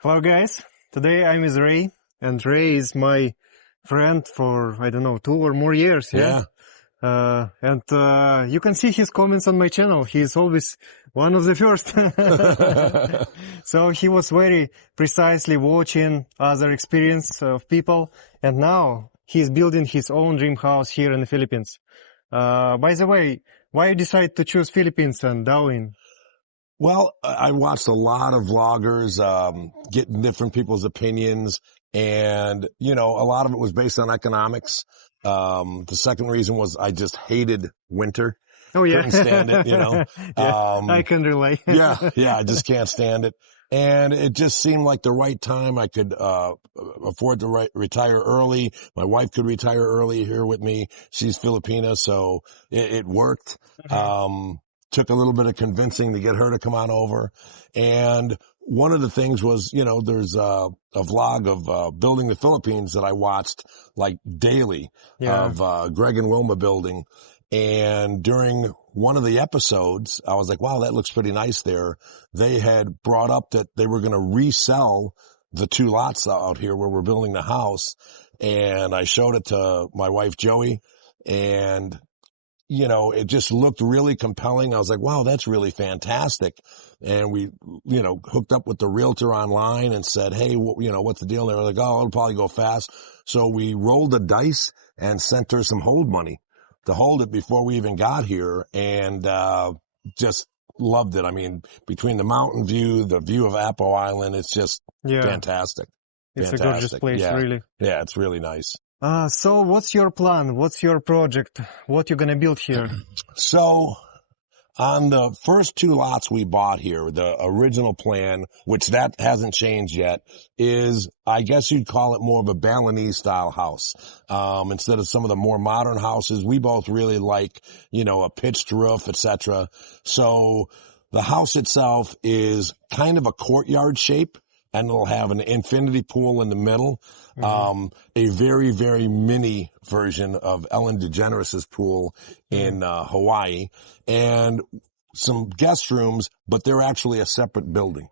Hello guys, today I'm with Ray, and Ray is my friend for, I don't know, 2 or more years, yeah? You can see his comments on my channel. He's always one of the first. So he was very precisely watching other experience of people, and now he's building his own dream house here in the Philippines. By the way, why you decide to choose Philippines and Darwin? Well, I watched a lot of vloggers, getting different people's opinions, and, a lot of it was based on economics. The second reason was I just hated winter. Oh yeah. Couldn't stand it, Yeah, I can relate. yeah, I just can't stand it. And it just seemed like the right time. I could, afford to retire early. My wife could retire early here with me. She's Filipina, so it worked. Took a little bit of convincing to get her to come on over. And one of the things was, there's a vlog of building the Philippines that I watched like daily of Greg and Wilma building. And during one of the episodes, I was like, wow, that looks pretty nice there. They had brought up that they were going to resell the 2 lots out here where we're building the house. And I showed it to my wife, Joey, and it just looked really compelling. I was like, wow, that's really fantastic. And we, hooked up with the realtor online and said, hey, what's the deal? They were like, oh, it'll probably go fast. So we rolled the dice and sent her some hold money to hold it before we even got here. And, just loved it. I mean, between the mountain view, the view of Apo Island, it's just fantastic. It's a gorgeous place, really. Yeah, it's really nice. So what's your plan? What's your project? What you gonna build here? So on the first 2 lots we bought here, the original plan, which that hasn't changed yet, is, I guess you'd call it more of a Balinese-style house. Instead of some of the more modern houses, we both really like, a pitched roof, etc. So the house itself is kind of a courtyard shape, and it'll have an infinity pool in the middle. A very, very mini version of Ellen DeGeneres' pool in Hawaii, and some guest rooms, but they're actually a separate building.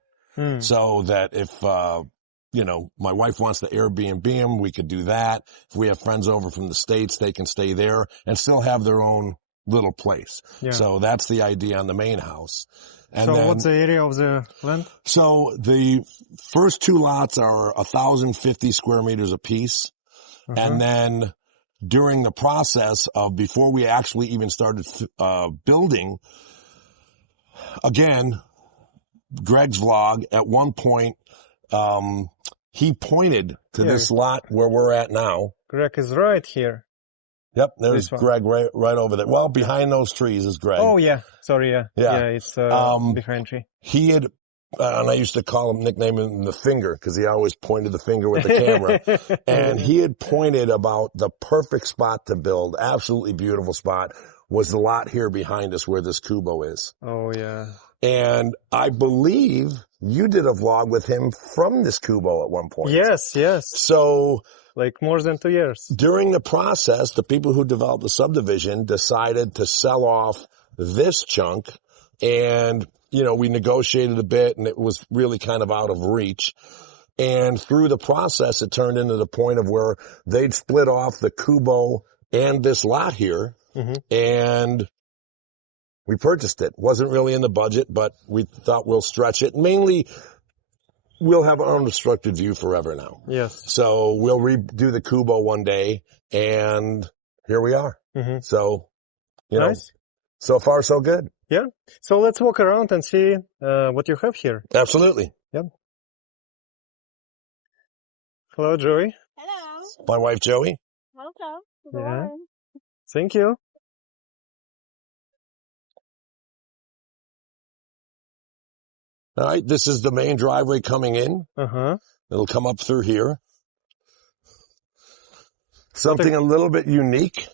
So that if, my wife wants to Airbnb them, we could do that. If we have friends over from the States, they can stay there and still have their own little place. So that's the idea on the main house. And so what's the area of the land? So the first 2 lots are 1,050 square meters apiece. And then during the process of, before we actually even started building, again, Greg's vlog, at one point, he pointed to this lot where we're at now. Greg is right here. Yep, there's Greg right over there. Well, behind those trees is Greg. Oh, yeah. Sorry, yeah. Yeah, it's behind tree. He had, and I used to nickname him the finger, because he always pointed the finger with the camera. And he had pointed about the perfect spot to build, absolutely beautiful spot, was the lot here behind us where this Kubo is. Oh, yeah. And I believe you did a vlog with him from this Kubo at one point. Yes. So, like more than 2 years. During the process, the people who developed the subdivision decided to sell off this chunk, and, we negotiated a bit, and it was really kind of out of reach. And through the process, it turned into the point of where they'd split off the Kubo and this lot here, and we purchased it. Wasn't really in the budget, but we thought we'll stretch it. Mainly, we'll have an unobstructed view forever now. Yes. So we'll redo the Kubo one day, and here we are. So, nice. So far so good. Yeah. So let's walk around and see what you have here. Absolutely. Yep. Hello, Joey. Hello. My wife, Joey. Welcome. Good Yeah. morning. Thank you. All right, this is the main driveway coming in. It'll come up through here. Something a little bit unique.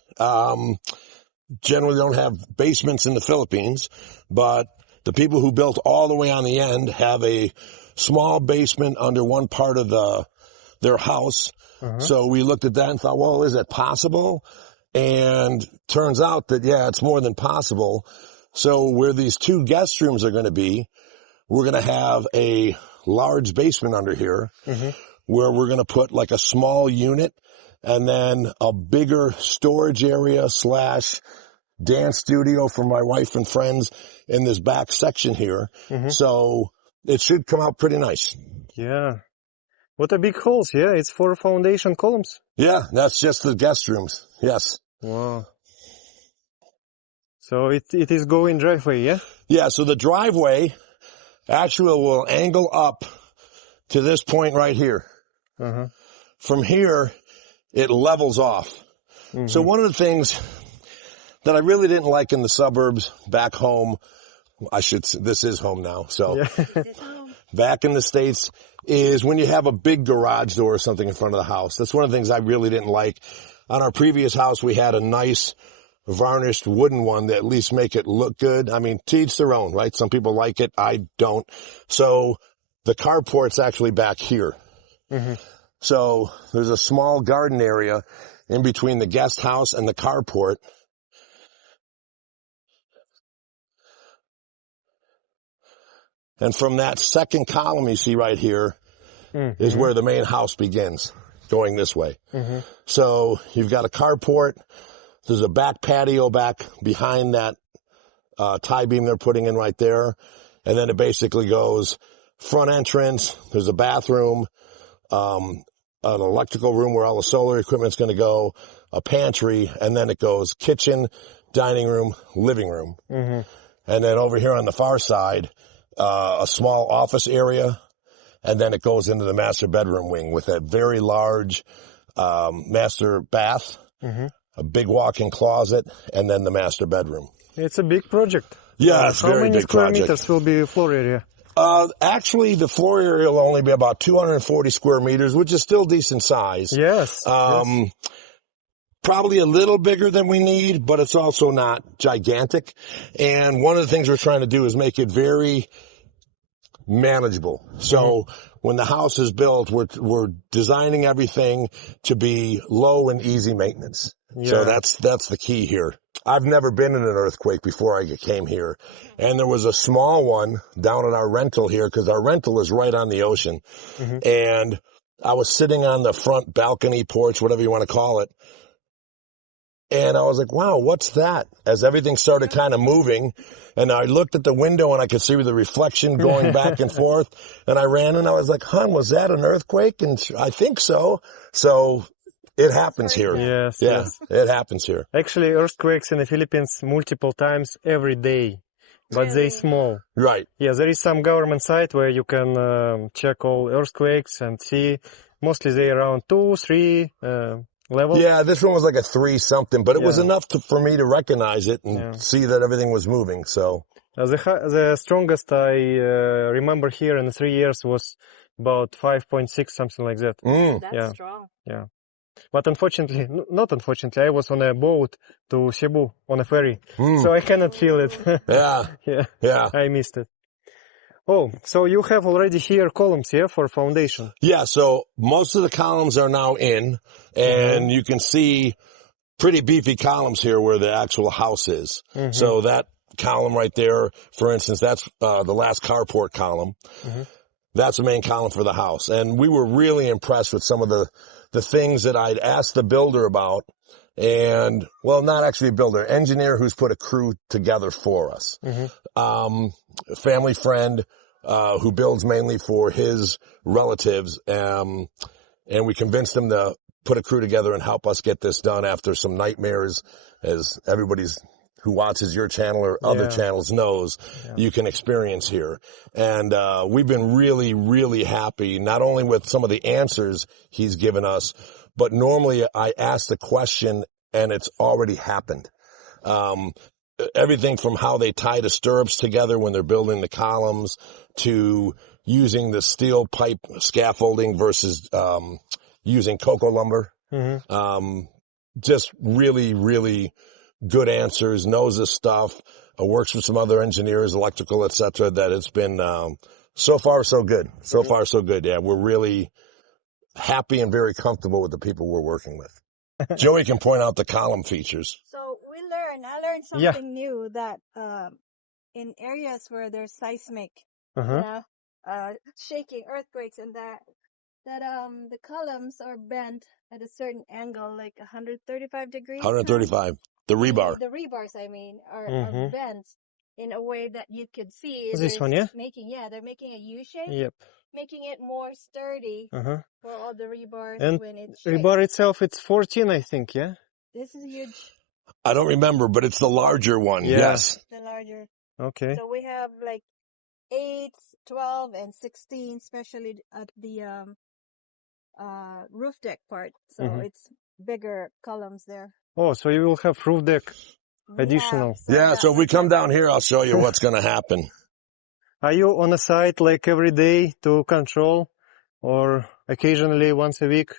Generally don't have basements in the Philippines, but the people who built all the way on the end have a small basement under one part of their house. So we looked at that and thought, well, is it possible? And turns out that, yeah, it's more than possible. So where these 2 guest rooms are going to be, we're going to have a large basement under here where we're going to put like a small unit and then a bigger storage area / dance studio for my wife and friends in this back section here. So it should come out pretty nice. Yeah. What a big holes. Yeah, it's 4 foundation columns. Yeah, that's just the guest rooms. Yes. Wow. So it is going driveway, yeah? Yeah, so the driveway actually will angle up to this point right here. From here, it levels off. So one of the things that I really didn't like in the suburbs back home, this is home now, so back in the States, is when you have a big garage door or something in front of the house. That's one of the things I really didn't like. On our previous house, we had a nice varnished wooden one that at least make it look good. I mean, to each their own, right? Some people like it. I don't. So the carport's actually back here. So there's a small garden area in between the guest house and the carport. And from that second column you see right here is where the main house begins, going this way. So you've got a carport. There's a back patio back behind that tie beam they're putting in right there. And then it basically goes front entrance. There's a bathroom, an electrical room where all the solar equipment's going to go, a pantry, and then it goes kitchen, dining room, living room. And then over here on the far side, a small office area, and then it goes into the master bedroom wing with a very large master bath, a big walk-in closet, and then the master bedroom. It's a big project. Yeah, it's a very big project. How many square meters will be floor area? Actually, the floor area will only be about 240 square meters, which is still decent size. Yes. Probably a little bigger than we need, but it's also not gigantic. And one of the things we're trying to do is make it very manageable. So when the house is built, we're designing everything to be low and easy maintenance. So that's the key here. I've never been in an earthquake before I came here. And there was a small one down at our rental here because our rental is right on the ocean. And I was sitting on the front balcony porch, whatever you want to call it. And I was like, wow, what's that? As everything started kind of moving, and I looked at the window and I could see the reflection going back and forth. And I ran and I was like, hon, was that an earthquake? And I think so. So it happens here. Yes. It happens here. Actually, earthquakes in the Philippines multiple times every day, but they small. Right. Yeah, there is some government site where you can check all earthquakes and see. Mostly they around 2, 3 level. Yeah, this one was like a 3 something, but it was enough for me to recognize it and see that everything was moving. So the strongest I remember here in 3 years was about 5.6, something like that. That's strong. Yeah. But unfortunately, not unfortunately, I was on a boat to Cebu on a ferry, so I cannot feel it. Yeah. I missed it. Oh, so you have already here columns here for foundation. Yeah, so most of the columns are now in, and you can see pretty beefy columns here where the actual house is. So that column right there, for instance, that's the last carport column. That's the main column for the house. And we were really impressed with some of the things that I'd asked the builder about. And, well, not actually a builder, engineer who's put a crew together for us. A family friend, who builds mainly for his relatives. And we convinced him to put a crew together and help us get this done after some nightmares, as who watches your channel or other channels knows you can experience here. And, we've been really, really happy, not only with some of the answers he's given us, but normally I ask the question and it's already happened. Everything from how they tie the stirrups together when they're building the columns to using the steel pipe scaffolding versus, using cocoa lumber. Just really, really good answers, knows his stuff, works with some other engineers, electrical, etc. That it's been, so far so good. So far so good. Yeah. We're really happy and very comfortable with the people we're working with. Joey can point out the column features. So I learned something new that in areas where there's seismic, shaking, earthquakes, and that the columns are bent at a certain angle, like 135 degrees. 135. The rebar. The rebars, I mean, are Mhm. bent in a way that you could see. This one, yeah? They're making a U shape, Yep. making it more sturdy Uh-huh. for all the rebars And when it shakes. rebar itself, it's 14, I think, yeah? This is huge, I don't remember, but it's the larger one. Yeah. Yes. the larger. Okay. So we have like 8, 12, and 16, especially at the roof deck part. So Mhm. it's bigger columns there. Oh, so you will have roof deck We additional. have, so Yeah. that So if we would come have- down here, I'll show you what's going to happen. Are you on a site like every day to control or occasionally once a week?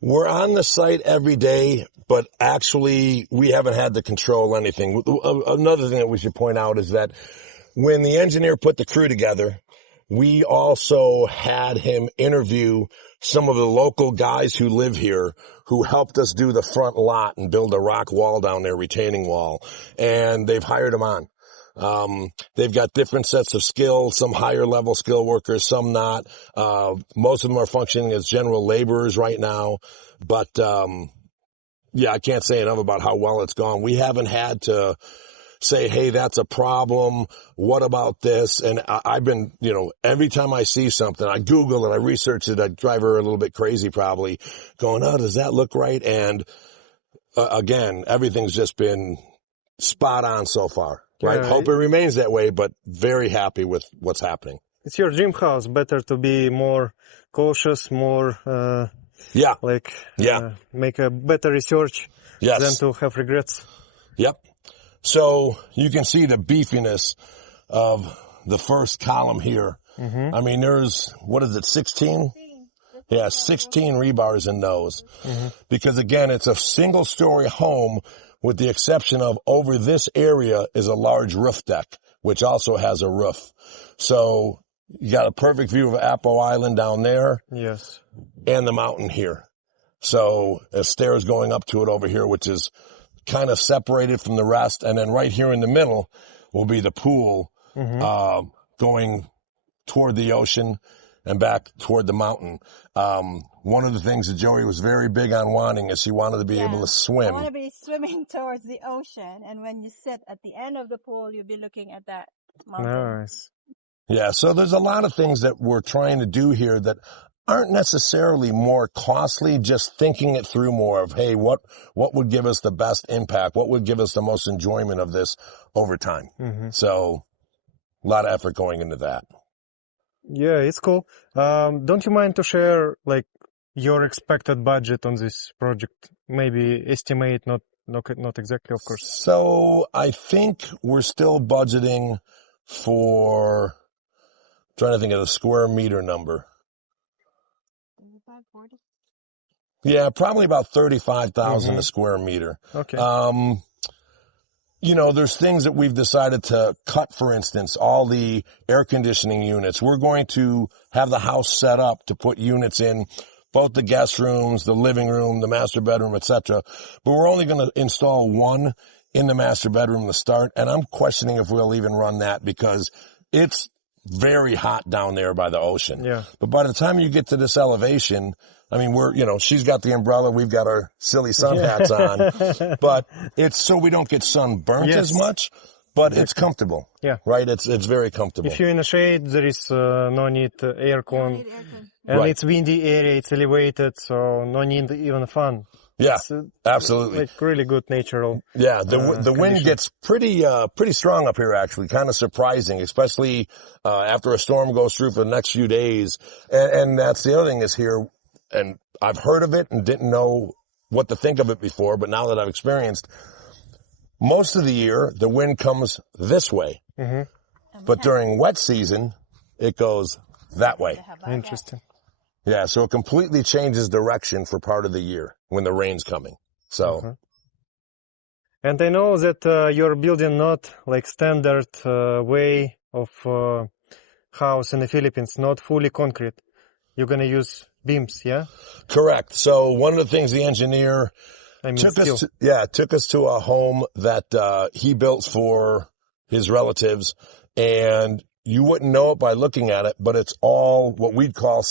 We're on the site every day, but actually we haven't had to control anything. Another thing that we should point out is that when the engineer put the crew together, we also had him interview some of the local guys who live here who helped us do the front lot and build a rock wall down there, retaining wall. And they've hired him on. They've got different sets of skills, some higher level skill workers, some not. Most of them are functioning as general laborers right now. But, yeah, I can't say enough about how well it's gone. We haven't had to say, hey, that's a problem. What about this? And I've been, every time I see something, I Google it, I research it, I drive her a little bit crazy probably going, oh, does that look right? And again, everything's just been spot on so far, right? Yeah, Hope it remains that way, but very happy with what's happening. It's your dream house. Better to be more cautious, more, Yeah. make a better research Yes. than to have regrets. Yep. So you can see the beefiness of the first column here. Mm-hmm. I mean, there's, 16? Yeah, 16 rebars in those. Mm-hmm. Because again, it's a single story home with the exception of over this area is a large roof deck, which also has a roof. So you got a perfect view of Apo Island down there. Yes. And the mountain here. So there's stairs going up to it over here, which is kind of separated from the rest. And then right here in the middle will be the pool, going toward the ocean and back toward the mountain. One of the things that Joey was very big on wanting is she wanted to be able to swim. I want to be swimming towards the ocean. And when you sit at the end of the pool, you'll be looking at that mountain. Nice. Yeah. So there's a lot of things that we're trying to do here that aren't necessarily more costly, just thinking it through more of, hey, what would give us the best impact? What would give us the most enjoyment of this over time? Mm-hmm. So a lot of effort going into that. Yeah, it's cool. Don't you mind to share like your expected budget on this project? Maybe estimate, not exactly, of course. So I think we're still budgeting for, trying to think of the square meter number. 40. Yeah, probably about 35,000 a square meter. Okay. There's things that we've decided to cut, for instance, all the air conditioning units. We're going to have the house set up to put units in both the guest rooms, the living room, the master bedroom, etc. But we're only going to install one in the master bedroom to start. And I'm questioning if we'll even run that because it's very hot down there by the ocean. Yeah. But by the time you get to this elevation, I mean, she's got the umbrella, we've got our silly sun hats on, but it's so we don't get sunburnt as much, but it's comfortable. Yeah. Right? It's very comfortable. If you're in a shade, there is no need aircon. And Right. it's windy area, it's elevated, so no need even fan. Yeah, It's, absolutely. like really good natural. Yeah, the wind gets pretty strong up here actually, kind of surprising, especially, after a storm goes through for the next few days. And that's the other thing is here, and I've heard of it and didn't know what to think of it before, but now that I've experienced, most of the year, the wind comes this way. Mm-hmm. But during wet season, it goes that way. Interesting. Yeah, so it completely changes direction for part of the year when the rain's coming. So, And I know that you're building not like standard way of house in the Philippines, not fully concrete. You're going to use beams, yeah? correct. So one of the things the engineer took us to a home that he built for his relatives, and you wouldn't know it by looking at it, but it's all what we'd call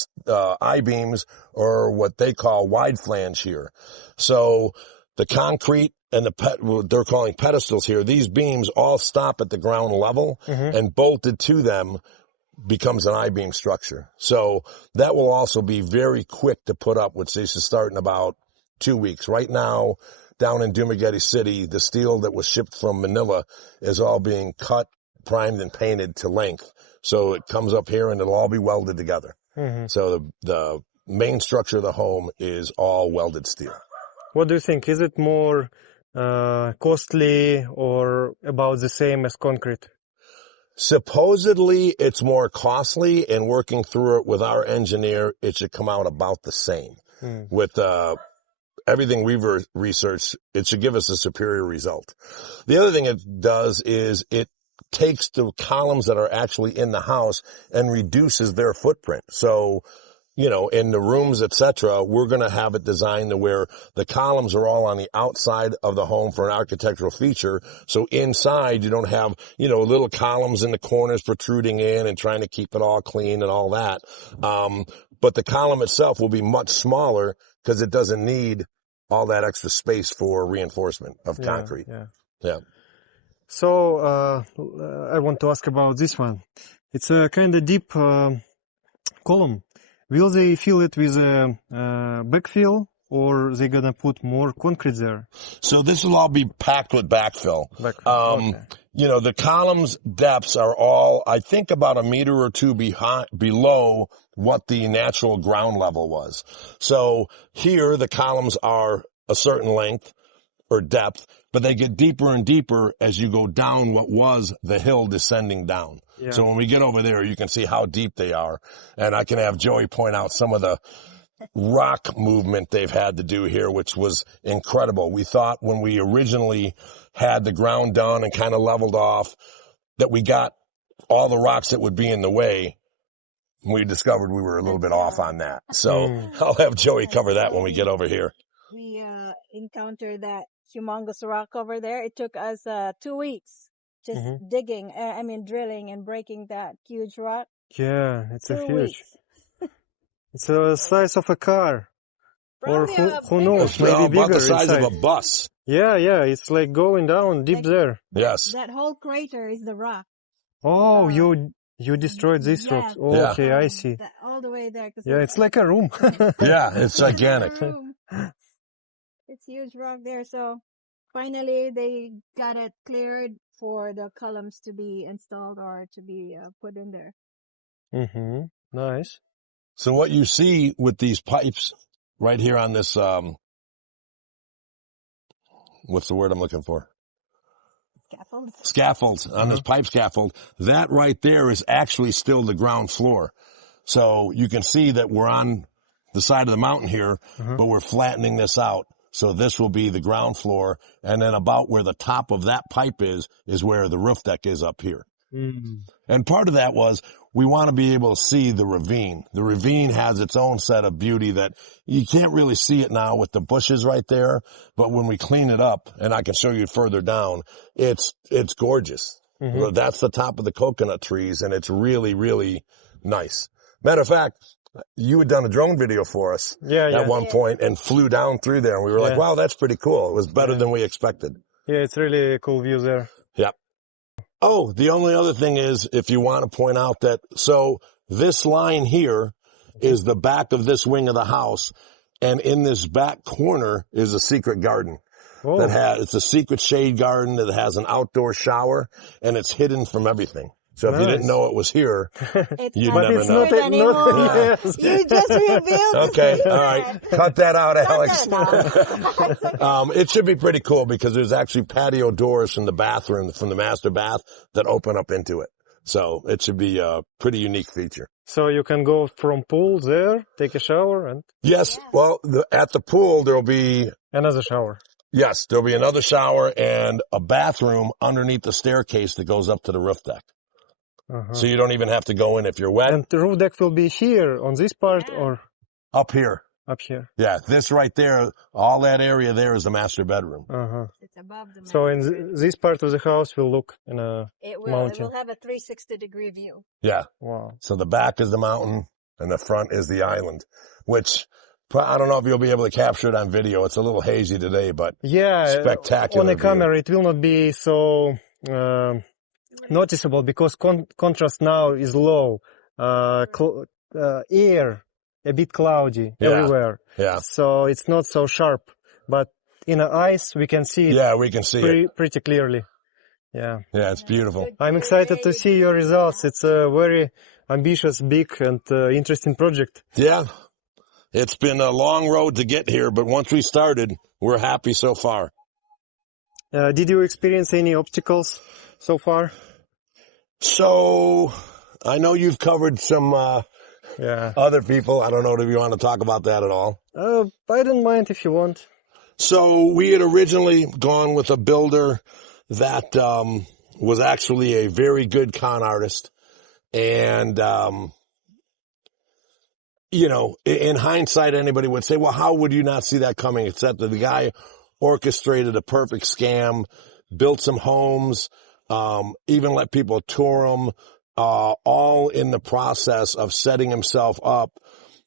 I-beams, or what they call wide flange here. So the concrete and what they're calling pedestals here, these beams all stop at the ground level, and bolted to them becomes an I-beam structure. So that will also be very quick to put up, which they should start in about 2 weeks. Right now, down in Dumaguete City, the steel that was shipped from Manila is all being cut, primed, and painted to length. So it comes up here and it'll all be welded together. So the main structure of the home is all welded steel. What do you think? Is it more costly or about the same as concrete? Supposedly it's more costly, and working through it with our engineer, it should come out about the same. With everything we've researched, it should give us a superior result. The other thing it does is it takes the columns that are actually in the house and reduces their footprint. So, you know, in the rooms, etc., we're going to have it designed to where the columns are all on the outside of the home for an architectural feature. So inside, you don't have, you know, little columns in the corners protruding in and trying to keep it all clean and all that. But the column itself will be much smaller because it doesn't need all that extra space for reinforcement of concrete. Yeah. So I want to ask about this one. It's a kind of deep column. Will they fill it with a backfill, or they gonna put more concrete there? So this will all be packed with backfill. Okay. You know, the columns' depths are all, I think, about 1 meter or 2 below what the natural ground level was. So here the columns are a certain length or depth, but they get deeper and deeper as you go down what was the hill descending down. So when we get over there, you can see how deep they are. And I can have Joey point out some of the rock movement they've had to do here, which was incredible. We thought when we originally had the ground done and kind of leveled off that we got all the rocks that would be in the way. We discovered we were a little bit off on that. So I'll have Joey cover that when we get over here. We encountered that humongous rock over there. It took us 2 weeks just digging, drilling and breaking that huge rock. Yeah, it's 2 a huge. weeks. It's the size of a car. Probably or who knows, maybe About bigger the size inside. of a bus. Yeah, it's like going down deep there. Yes. That whole crater is the rock. Oh, you destroyed these rocks. Oh, Yeah. okay, I see. All the way there. Yeah, it's like a room. Yeah, it's gigantic. It's huge rock there. So finally they got it cleared for the columns to be installed or to be put in there. Nice. So what you see with these pipes right here on this, what's the word I'm looking for? Scaffolds on this pipe scaffold. That right there is actually still the ground floor. So you can see that we're on the side of the mountain here, but we're flattening this out. So this will be the ground floor. And then about where the top of that pipe is where the roof deck is up here. And part of that was we want to be able to see the ravine. The ravine has its own set of beauty that you can't really see it now with the bushes right there. But when we clean it up, and I can show you further down, it's gorgeous. That's the top of the coconut trees, and it's really, really nice. Matter of fact, you had done a drone video for us at one point and flew down through there. And we were like, wow, that's pretty cool. It was better than we expected. Yeah, it's really a cool view there. Yep. Oh, the only other thing is, if you want to point out that, so this line here is the back of this wing of the house. And in this back corner is a secret garden. It's a secret shade garden that has an outdoor shower, and it's hidden from everything. So if you didn't know it was here, you'd never know. You just revealed. Okay, all right. Cut that out, Alex. It should be pretty cool because there's actually patio doors from the bathroom, from the master bath, that open up into it. So it should be a pretty unique feature. So you can go from pool there, take a shower, and... Yes, well, at the pool there'll be... Another shower. Yes, there'll be another shower and a bathroom underneath the staircase that goes up to the roof deck. So you don't even have to go in if you're wet. And the roof deck will be here on this part or? Up here. up here. Yeah, this right there, all that area there is the master bedroom. It's above the So in master. this part of the house will look in a It will. It mountain. will have a 360-degree view. Yeah. Wow. So the back is the mountain and the front is the island, which I don't know if you'll be able to capture it on video. It's a little hazy today, but Yeah, spectacular on a view. camera it will not be so noticeable because contrast now is low. Air a bit cloudy everywhere. Yeah. So it's not so sharp. But in the ice we can see it Yeah, we can see it. pretty clearly. Yeah. Yeah, it's beautiful. I'm excited to see your results. It's a very ambitious, big and interesting project. Yeah. It's been a long road to get here, but once we started, we're happy so far. Did you experience any obstacles so far? So I know you've covered some other people. I don't know if you want to talk about that at all. I don't mind if you want. So we had originally gone with a builder that was actually a very good con artist. And, you know, in hindsight, anybody would say, well, how would you not see that coming? Except that the guy orchestrated a perfect scam, built some homes, even let people tour them, all in the process of setting himself up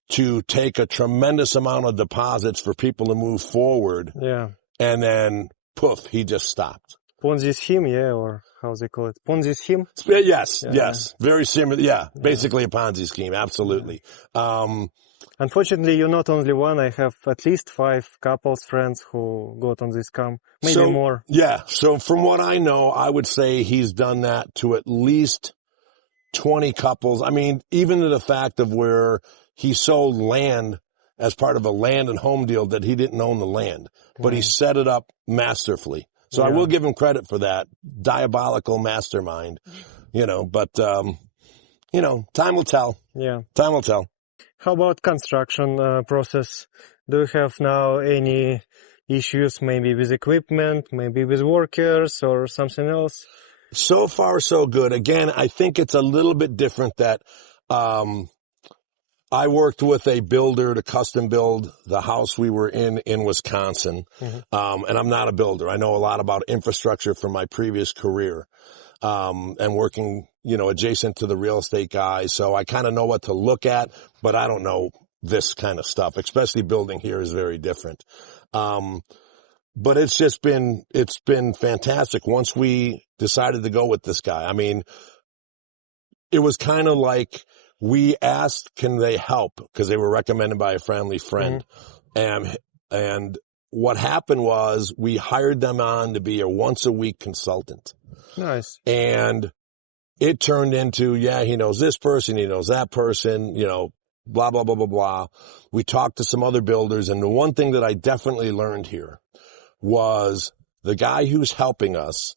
to take a tremendous amount of deposits for people to move forward. Yeah. And then, poof, he just stopped. Ponzi scheme, yeah, or how they call it? Ponzi scheme? Yes, Yeah. yes. Very similar. Yeah, basically a Ponzi scheme. Absolutely. Unfortunately, you're not only one. I have at least 5 couples, friends who got on this scam. Maybe more. Yeah. So from what I know, I would say he's done that to at least 20 couples. I mean, even to the fact of where he sold land as part of a land and home deal that he didn't own the land, but he set it up masterfully. So I will give him credit for that. Diabolical mastermind, you know, but, you know, time will tell. Yeah. Time will tell. How about construction process? Do you have now any issues maybe with equipment, maybe with workers or something else? So far, so good. Again, I think it's a little bit different that, I worked with a builder to custom build the house we were in Wisconsin. And I'm not a builder. I know a lot about infrastructure from my previous career, and working, you know, adjacent to the real estate guys. So I kind of know what to look at, but I don't know this kind of stuff, especially building here is very different. But it's been fantastic once we decided to go with this guy. I mean, it was kind of like, we asked, can they help? Because they were recommended by a friendly friend. And what happened was we hired them on to be a once-a-week consultant. Nice. And it turned into, yeah, he knows this person, he knows that person, you know, blah, blah, blah, blah, blah. We talked to some other builders. And the one thing that I definitely learned here was the guy who's helping us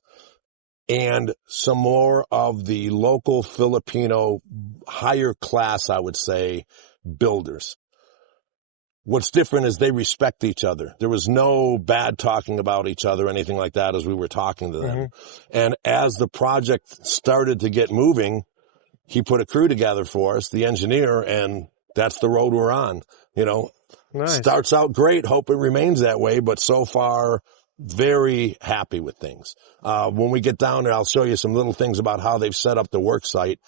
and some more of the local Filipino higher class, I would say, builders. What's different is they respect each other. There was no bad talking about each other or anything like that as we were talking to them. And as the project started to get moving, he put a crew together for us, the engineer, and that's the road we're on. You know, starts out great. Hope it remains that way. But so far, very happy with things. When we get down there, I'll show you some little things about how they've set up the work site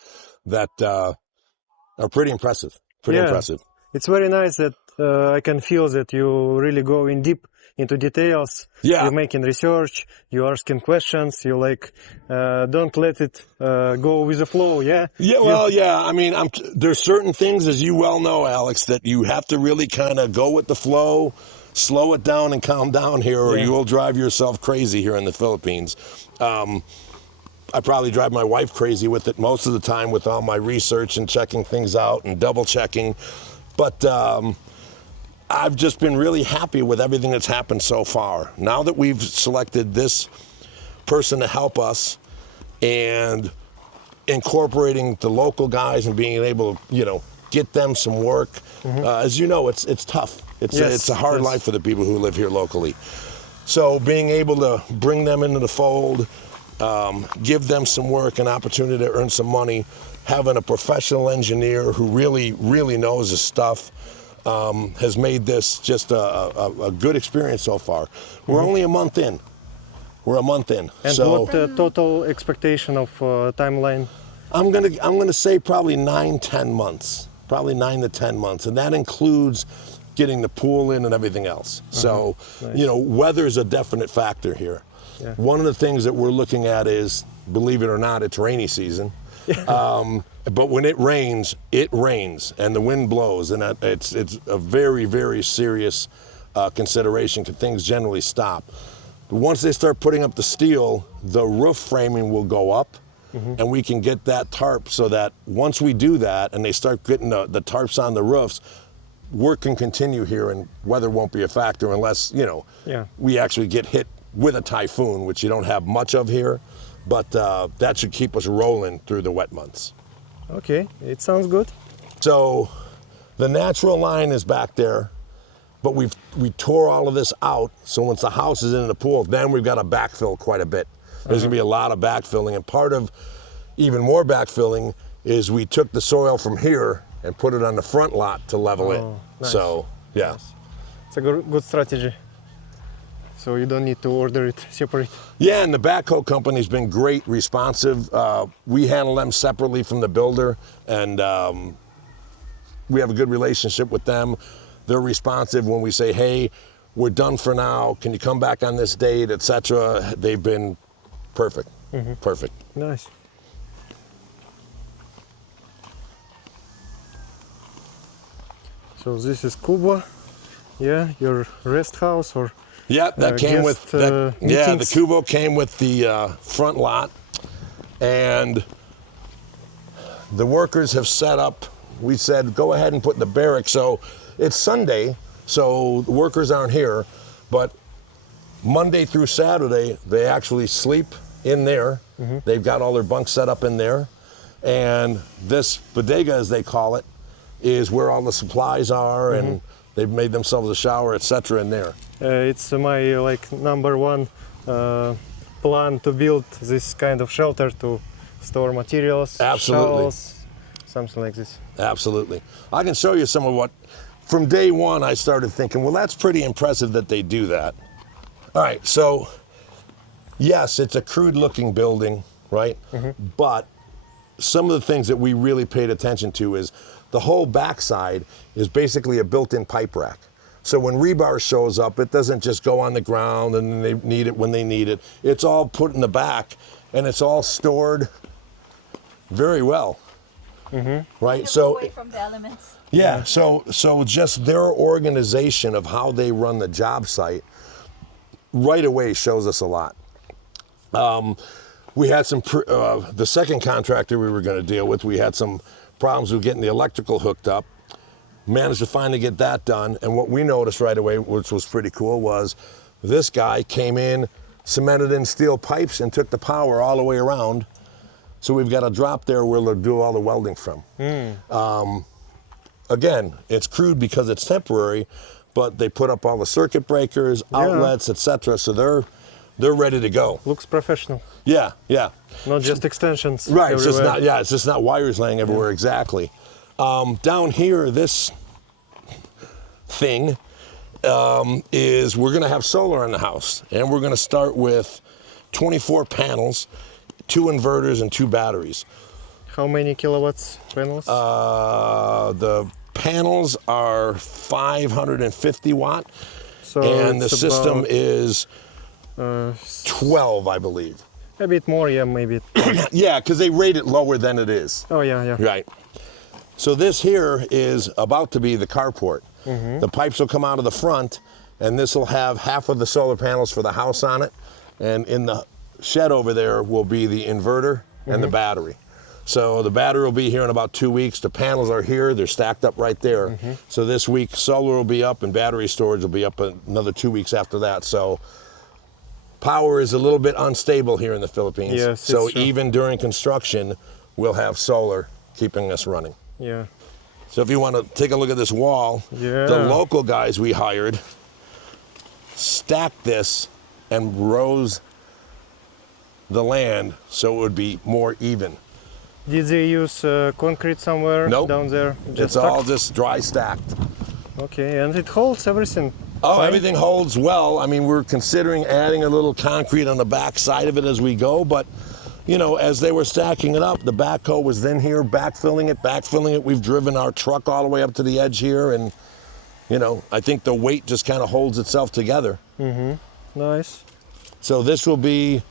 that are pretty impressive. Impressive. It's very nice that I can feel that you really go in deep into details. Yeah. You're making research, you're asking questions, you like, don't let it go with the flow, yeah? Yeah, well, yeah, I mean, there's certain things, as you well know, Alex, that you have to really kind of go with the flow, slow it down and calm down here, or you will drive yourself crazy here in the Philippines. I probably drive my wife crazy with it most of the time with all my research and checking things out and double checking. But I've just been really happy with everything that's happened so far. Now that we've selected this person to help us and incorporating the local guys and being able to, you know, get them some work. As you know, it's tough. It's a hard life for the people who live here locally. So being able to bring them into the fold, give them some work, an opportunity to earn some money, having a professional engineer who really, really knows his stuff, has made this just a good experience so far. We're only a month in. We're a month in. And so what total expectation of timeline? I'm gonna say probably 9-10 months. Probably 9 to 10 months, and that includes getting the pool in and everything else. So, Nice. you know, weather's a definite factor here. Yeah. One of the things that we're looking at is, believe it or not, it's rainy season. But when it rains, and the wind blows, and it's a very, very serious consideration because things generally stop. But once they start putting up the steel, the roof framing will go up, and we can get that tarp so that once we do that and they start getting the tarps on the roofs, work can continue here and weather won't be a factor unless, you know, we actually get hit with a typhoon, which you don't have much of here, but that should keep us rolling through the wet months. Okay, it sounds good. So the natural line is back there, but we tore all of this out, so once the house is in the pool, then we've got to backfill quite a bit. There's gonna be a lot of backfilling, and part of even more backfilling is we took the soil from here and put it on the front lot to level it. Nice. So, yeah. Nice. It's a good strategy. So you don't need to order it separate. Yeah, and the backhoe company's been great, responsive. We handle them separately from the builder, and we have a good relationship with them. They're responsive when we say, hey, we're done for now. Can you come back on this date, etc. They've been perfect, perfect. Nice. So this is Kuba, yeah, your rest house or Yeah, that came with that. Yeah, the meetings. Kubo came with the front lot, and the workers have set up. We said go ahead and put the barrack. So it's Sunday, so the workers aren't here, but Monday through Saturday they actually sleep in there. They've got all their bunks set up in there, and this bodega, as they call it, is where all the supplies are, and they've made themselves a shower, etc. in there. It's my like number one plan to build this kind of shelter to store materials, Absolutely. shawls, something like this. Absolutely. I can show you some of what, from day one, I started thinking, well, that's pretty impressive that they do that. All right, so yes, it's a crude looking building, right? But some of the things that we really paid attention to is the whole backside is basically a built-in pipe rack. So when rebar shows up, it doesn't just go on the ground and they need it when they need it. It's all put in the back, and it's all stored very well. Right? So away from the elements. yeah, so just their organization of how they run the job site right away shows us a lot. We had some, the second contractor we were going to deal with, we had some problems with getting the electrical hooked up. Managed to finally get that done, and what we noticed right away, which was pretty cool, was this guy came in, cemented in steel pipes, and took the power all the way around. So we've got a drop there where they'll do all the welding from. Again, it's crude because it's temporary, but they put up all the circuit breakers, outlets, etc. So they're ready to go. Looks professional. Yeah, yeah. Not just extensions. Right. It's just everywhere. not. Yeah, it's just not wires laying everywhere. Exactly. Down here, this thing is we're going to have solar in the house, and we're going to start with 24 panels, 2 inverters, and 2 batteries. How many kilowatts panels? The panels are 550 watt, so and the it's system about, is 12, I believe. a bit more, yeah, maybe. Yeah, because they rate it lower than it is. Oh yeah, yeah. Right. So this here is about to be the carport. The pipes will come out of the front, and this will have half of the solar panels for the house on it, and in the shed over there will be the inverter and the battery. So the battery will be here in about 2 weeks. The panels are here, they're stacked up right there. So this week solar will be up and battery storage will be up another 2 weeks after that. So power is a little bit unstable here in the Philippines. Yes, so it's true. even during construction, we'll have solar keeping us running. Yeah. So if you want to take a look at this wall, Yeah. the local guys we hired stacked this and rose the land so it would be more even. Did they use concrete somewhere Nope. down there? It's all just dry stacked. Okay, and it holds everything. Oh, fine? everything holds well. I mean, we're considering adding a little concrete on the back side of it as we go, but you know, as they were stacking it up, the backhoe was then here backfilling it. We've driven our truck all the way up to the edge here, and you know, I think the weight just kind of holds itself together. Nice. So this will be,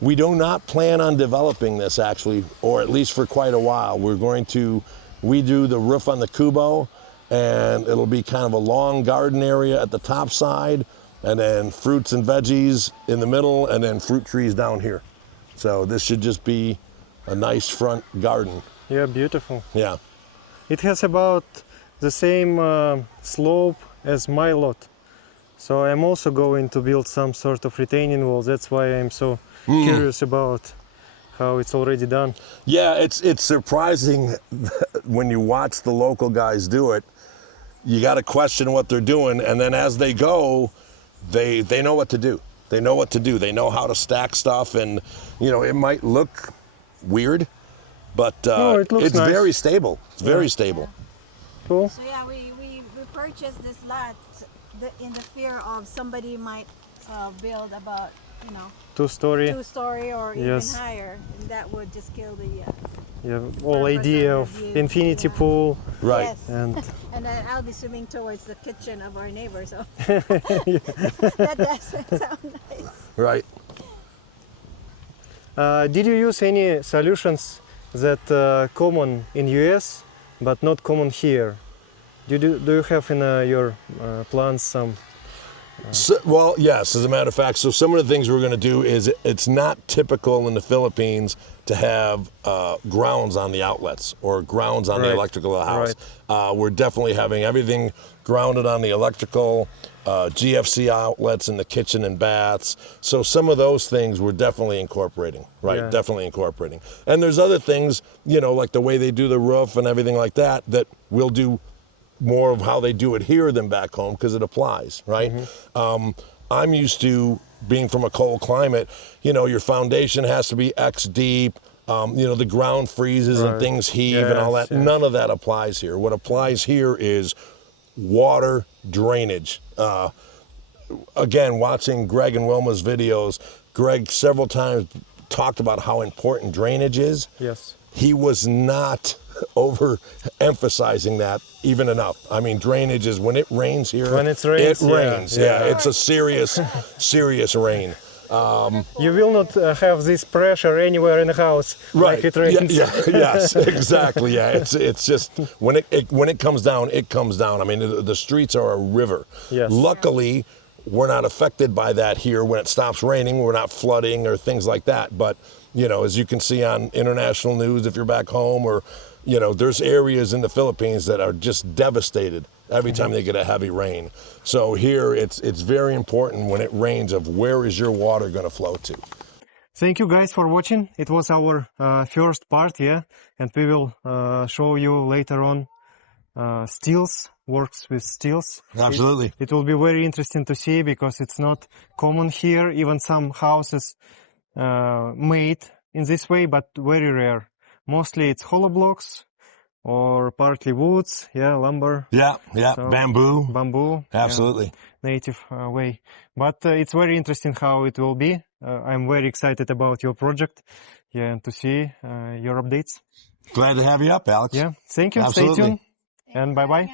we do not plan on developing this actually, or at least for quite a while. We're going to redo the roof on the Kubo, and it'll be kind of a long garden area at the top side, and then fruits and veggies in the middle, and then fruit trees down here. So this should just be a nice front garden. Yeah, beautiful. Yeah. It has about the same slope as my lot. So I'm also going to build some sort of retaining wall. That's why I'm so curious about how it's already done. Yeah, it's surprising when you watch the local guys do it. You got to question what they're doing, and then as they go, they know what to do. They know what to do. They know how to stack stuff, and you know, it might look weird, but No, it looks it's nice. very stable. It's very stable. Cool. So yeah, we purchased this lot in the fear of somebody might build about, you know, Two-story. 2-story or Yes. even higher, and that would just kill the Yeah, whole purpose idea of of the view, infinity yeah. pool Right. Yes. and And then I'll be swimming towards the kitchen of our neighbor, so that doesn't sound nice. Right. did you use any solutions that common in US but not common here? Do you have in your plans some? So, well, yes, as a matter of fact. So some of the things we're going to do is it's not typical in the Philippines to have grounds on the outlets or grounds on the Right. electrical of the house. We're definitely having everything grounded on the electrical, GFC outlets in the kitchen and baths. So some of those things we're definitely incorporating, right? Yeah. Definitely incorporating. And there's other things, you know, like the way they do the roof and everything like that, that we'll do more of how they do it here than back home because it applies, right? I'm used to being from a cold climate. You know, your foundation has to be X deep. You know, the ground freezes and Right. things heave and all that. Yes, yes. None of that applies here. What applies here is water drainage. Again, watching Greg and Wilma's videos, Greg several times talked about how important drainage is. Yes. He was not overemphasizing that even enough. I mean, drainage is when it rains here. When it rains, it yeah, rains. yeah. It's a serious, serious rain. You will not have this pressure anywhere in the house like it rains. Yes, exactly. Yeah, it's just when it comes down, it comes down. I mean, the streets are a river. Yes. Luckily, we're not affected by that here. When it stops raining, we're not flooding or things like that. But you know, as you can see on international news, if you're back home, or you know, there's areas in the Philippines that are just devastated every time they get a heavy rain. So here, it's very important when it rains of where is your water going to flow to. Thank you guys for watching. It was our first part, yeah, and we will show you later on steels, works with steels. Absolutely. It will be very interesting to see because it's not common here. Even some houses made in this way, but very rare. Mostly it's hollow blocks or partly woods, yeah, lumber. Yeah, So, bamboo. Bamboo. Absolutely. Yeah, native way. But it's very interesting how it will be. I'm very excited about your project, yeah, and to see your updates. Glad to have you up, Alex. Yeah, thank you. Absolutely. Stay tuned. And bye-bye.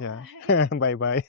Yeah, bye-bye.